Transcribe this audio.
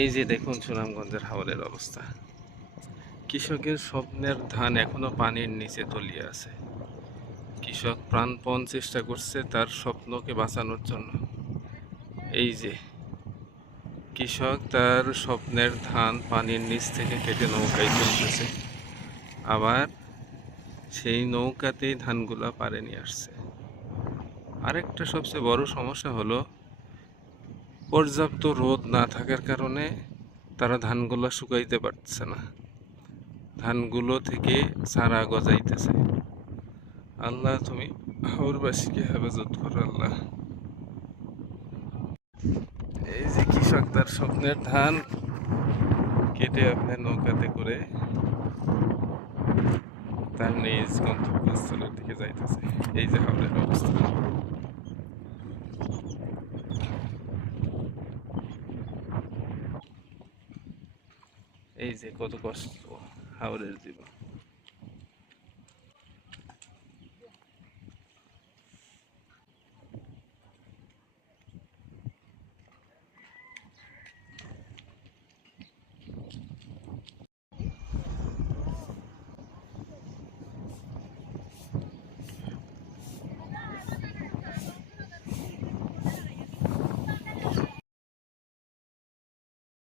এই যে দেখুন সুনামগঞ্জের হাওরের অবস্থা। কৃষকের স্বপ্নের ধান এখনো পানির নিচে তলিয়ে আছে। কৃষক প্রাণপণ চেষ্টা করছে তার স্বপ্নকে বাঁচানোর জন্য। এই যে কৃষক তার স্বপ্নের ধান পানির নিচ থেকে কেটে নৌকায় তুলতেছে, আবার সেই নৌকাতেই ধানগুলা পাড়ে নিয়ে আসছে। আরেকটা সবচেয়ে বড় সমস্যা হলো পর্যাপ্ত রোদ না থাকার কারণে তারা ধানগুলো শুকাইতে পারছে না, ধানগুলো থেকে চারা গজাইতেছে। আল্লাহ তুমি হাওরবাসীকে হেফাজত করো আল্লাহ। এই যে কৃষক তার স্বপ্নের ধান কেটে আপনার নৌকাতে করে তার নিজ গন্তব্যস্থলের দিকে যাইতেছে। এই যে হাওরের অবস্থা। এই যে কত কষ্ট হাওরের জীবন।